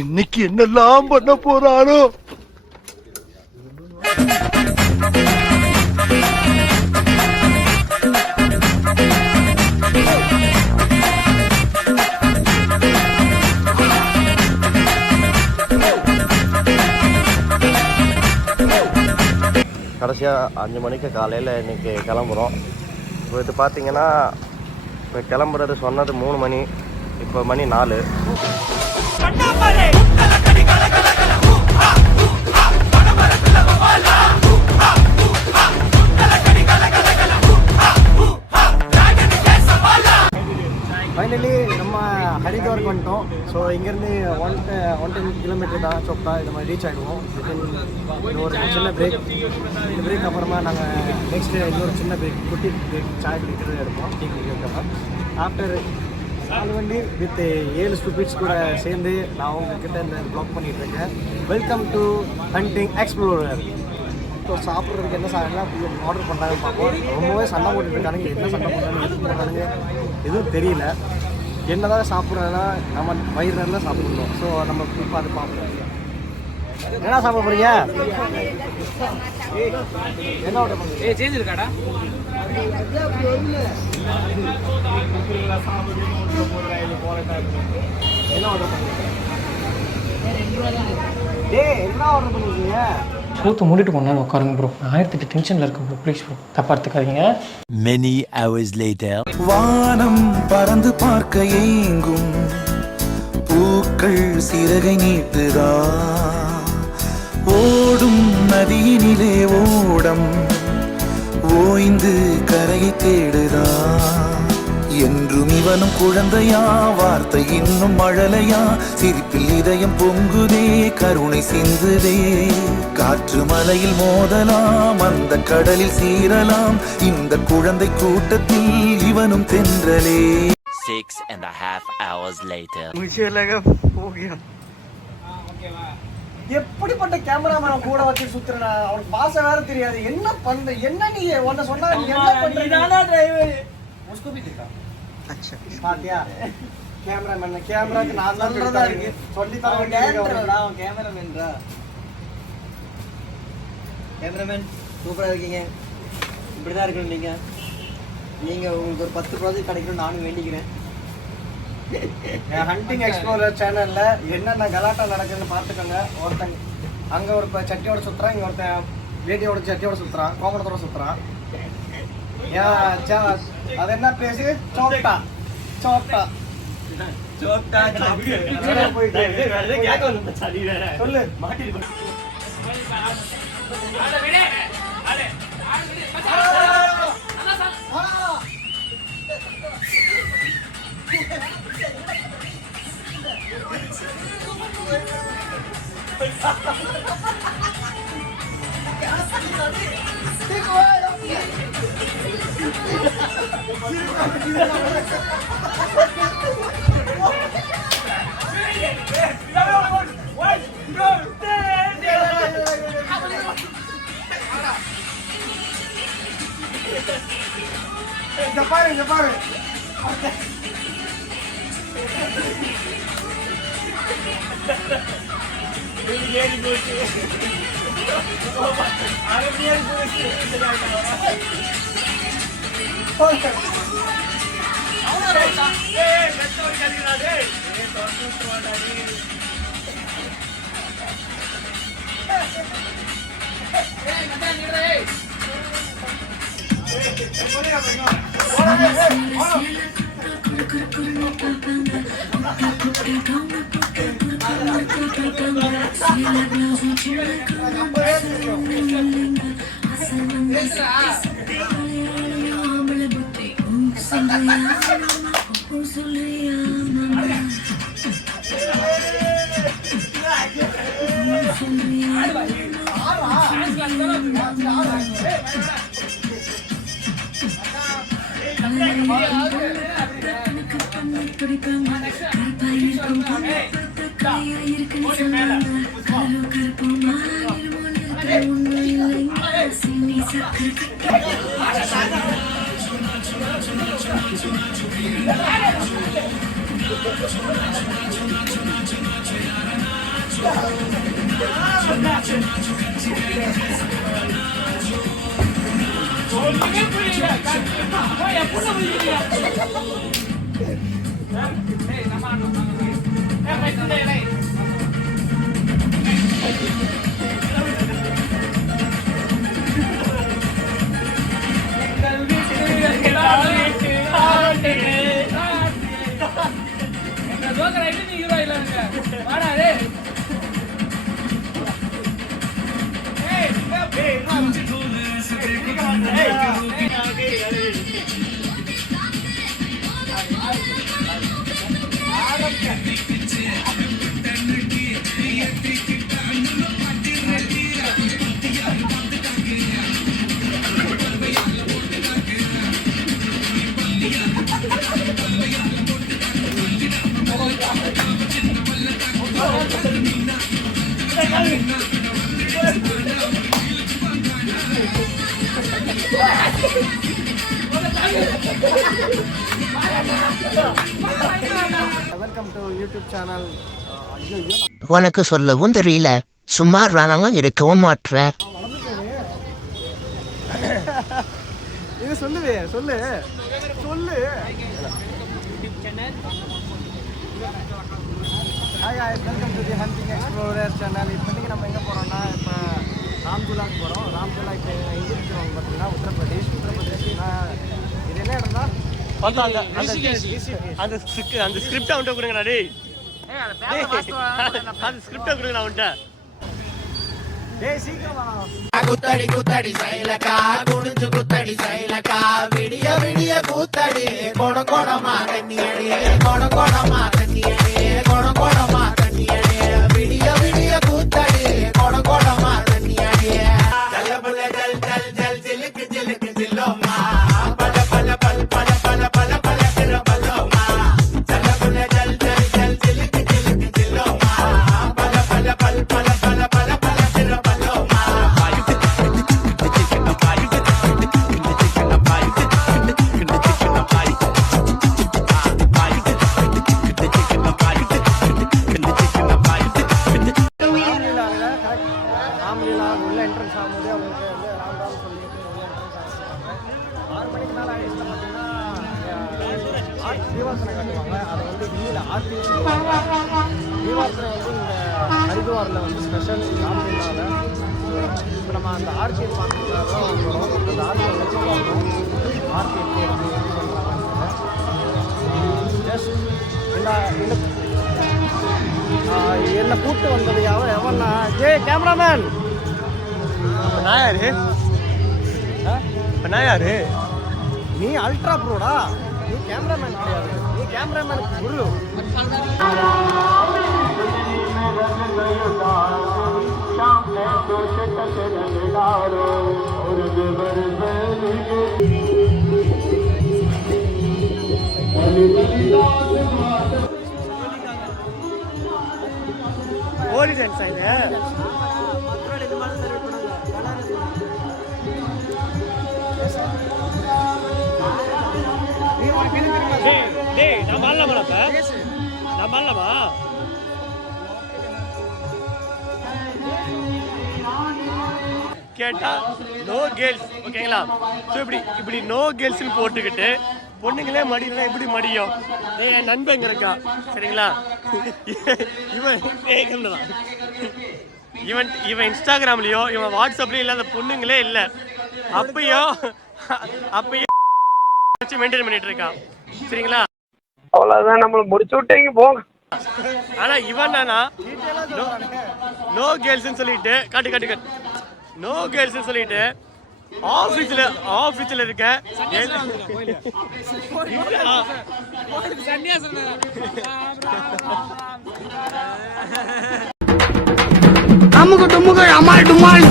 இன்னைக்கு என்னெல்லாம் பண்ண போறானோ. கடைசியாக 5 மணிக்கு காலையில் இன்றைக்கி கிளம்புறோம். இப்போ இது பார்த்திங்கன்னா இப்போ கிளம்புறது சொன்னது 3 மணி, இப்போ மணி 4. ஃபைனலி நம்ம ஹரித்வாருக்கு வந்துட்டோம். ஸோ இங்கேருந்து 110 கிலோமீட்டர் தான் சொப்பா இந்த மாதிரி ரீச் ஆகிடுவோம். ஒரு சின்ன பிரேக், இந்த பிரேக் அப்புறமா நாங்கள் நெக்ஸ்ட் இன்னொரு சின்ன பிரேக், குட்டி பிரேக், சாய் குடிக்கிறது எடுப்போம், டீ குடிக்கிறதுக்கு. ஆஃப்டர் 4 வண்டி வித் 7 ஸ்டூபிட்ஸ் கூட சேர்ந்து நான் உங்ககிட்ட இந்த ப்ளாக் பண்ணிகிட்டு இருக்கேன். Welcome to hunting explorer. So சாப்பிட்றதுக்கு என்ன எல்லாம் ஆர்டர் பண்ணுறாங்க பார்ப்போம். ரொம்பவே சண்டை போட்டுருக்கானுங்க, என்ன சண்டை பண்ணுறாங்க, எதுக்கு பண்ணுறானுங்க எதுவும் தெரியல. என்னதான் சாப்பிட்றதுனா நம்ம வயிறு நல்லா சாப்பிடணும். ஸோ நம்ம இப்போ அது பார்ப்போம். என்ன சாப்பிட போகிறீங்க? என்ன ஆர்டர் பண்ணுங்க? சேஞ்ச் இருக்காடா? என்ன ஆர்டர் பண்ணுங்க? என்ன ஆர்டர் பண்ணிருக்கீங்க? சூத்து மூடிட்டு கொண்டாந்து உட்காருங்க ப்ரோ. 1008 டென்ஷனில் இருக்கு ப்ரோ, ப்ளீஸ் ப்ரோ, தப்பா எடுத்துக்காதீங்க. Many hours later. வானம் பறந்து பார்க்க ஏங்கும் பூக்கள் சிறகை நீட்டுதா, ஓடும் நதியினிலே ஓடம் ஓய்ந்து கரையை தேடுதா. என்றும் இவனும் குழந்தையா, வார்த்தை இன்னும் மழலையா, சிரிப்பில் இதயம் பொங்குதே, கருணை சிந்துதே. காற்று மலையில் மோதலாம், அந்த கடலில் சீரலாம், இந்த குழந்தை கூட்டத்தில் இவனும் தென்றலே. 6.5 hours later. எப்படிப்பட்ட கேமராமேன் கூட வச்சு சுத்துறா? அவனுக்கு பாச வேற தெரியாது. என்ன பண்ற? என்ன நீ உன்ன சொன்னா நீ என்ன பண்ற? நானா டிரைவர் उसको भी देखा. अच्छा பாத்தியா? கேமராமேன் கேமராக்கு நான் தான் சொல்றதா இருக்கு. சொல்லி தர வேண்டியதுடா. அவன் கேமராமேன்டா. கேமராமேன் சூப்பரா இருக்கீங்க. இப்படி தான் இருக்கணும் நீங்க. நீங்க உங்களுக்கு ஒரு 10 ப்ராஜெக்ட் கிடைக்கணும் நானும் வேண்டிக்கிறேன். ஹண்டிங் எக்ஸ்ப்ளோரர் சேனல்ல என்னென்ன கலாட்டா நடக்குதுன்னு பார்த்துக்கோங்க. ஒருத்தன் அங்க ஒரு சட்டியோட சுத்துறான், இங்க ஒருத்தன் வேட்டியோட சட்டியோட சுத்துறான், கோமணத்தோட சுத்துறான். அது என்ன பேசு? சோட்டா சோட்டா சோட்டா சொல்லு. இங்க பாரு வெல்கம் டு யூடியூப் சேனல். உனக்கு சொல்லவும் தெரியல, சுமார் வேணாலும் இருக்கவும் மாற்ற. இது சொல்லுவே சொல்லு சொல்லு. Hi guys, welcome to the hunting explorer channel. இப்போதைக்கு நம்ம எங்கே போகிறோம்னா, இப்போ ராம்துலாக்கு போகிறோம். ராம்துலா இப்போ எங்கே இருக்கிறோம் பார்த்தீங்கன்னா உத்தரப்பிரதேஷ்னா இது என்ன இடம்னா அந்த ஸ்கிரிப்ட் அவன்கிட்ட கொடுங்கடா டேய். அந்த ஸ்கிரிப்ட கொடுங்க அவன்கிட்ட. டேய் சீக்கிரமா குத்தடி குத்தடி சைலக்கா குடிஞ்சு குத்தடி சைலக்கா விடிய விடிய கூத்தடி கொட கொடமா தண்ணியடி கொட கொடமா தண்ணியடி கொட கொடமா தண்ணியடி விடிய விடிய கூத்தடி கொட கொடமா தண்ணியடி ஜலபல ஜல் ஜல் ஜல் ஜிலுக்கு ஜிலுக்கு ஜில்லோமா பல பல பல பல பல பல பல கிரபலோமா ஜலபல ஜல் ஜல் ஜல் ஜிலுக்கு ஜிலுக்கு ஜில்லோமா பல பல பல பல பல பல பல கிரபலோமா. ராம்லீலா உள்ள என்ட்ரன்ஸ் ஆகும்போது அவங்களுக்கு வந்து ராம் ராம் சொல்லிட்டு உள்ள என்ட்ரன்ஸ் ஆகிடுவாங்க. 6 மணிக்கு மேலே ஆகிடுச்சுன்னா பார்த்தீங்கன்னா ஆர்ட் தீவாசனை கட்டுவாங்க. அதை வந்து ஹிந்தியில் ஆர்த்தி சொல்லுவாங்க. தீவாசனை வந்து இந்த ஹரித்வாரில் வந்து ஸ்பெஷல் ராம்லீலாவில். இப்போ நம்ம அந்த ஆர்த்தி பார்த்துட்டு தான் வந்தோம். அந்த ஆர்த்தியை வச்சு பார்த்தோம் ஆர்த்தி எப்படி எப்படி பண்ணுறாங்க. ஜஸ்ட் என்னை கூப்பிட்டு வந்தது எவன்னா ஜே கேமராமேன். நான் யாரு? நான் யாரு? நீ அல்ட்ரா ப்ரோடா, நீ கேமராமேன் கிடையாது, நீ கேமராமேனுக்கு குரு. ஓடி டான்ஸ் ஆயிடு. டேய் நான் மாறலாமா? நான் மாறலாமா? கேட்டா நோ கேர்ள்ஸ், ஓகேங்களா? ஸோ இப்படி நோ கேர்ள்ஸ்னு போட்டுக்கிட்டு பொண்ணுங்களே மடியெல்லாம் எப்படி மடியும்? என் நண்பங்க இருக்கா, சரிங்களா? இவன் இன்ஸ்டாகிராம்லயோ இவன் வாட்ஸ்அப்லயும் இல்லாத பொண்ணுங்களே இல்லை. அப்பயும் வச்சு மெயின்டைன் பண்ணிட்டு இருக்கான், சரிங்களா? அவ்வளவுதான், நம்மள முடிச்சு விட்டீங்க போங்க. ஆனா இவன் நோ கேர்ள்ஸ்னு சொல்லிட்டு காட்டு நோ கேர்ள்ஸ்னு சொல்லிட்டு ஆபீஸ்ல இருக்க அமுக டுமுக அமால் டுமால்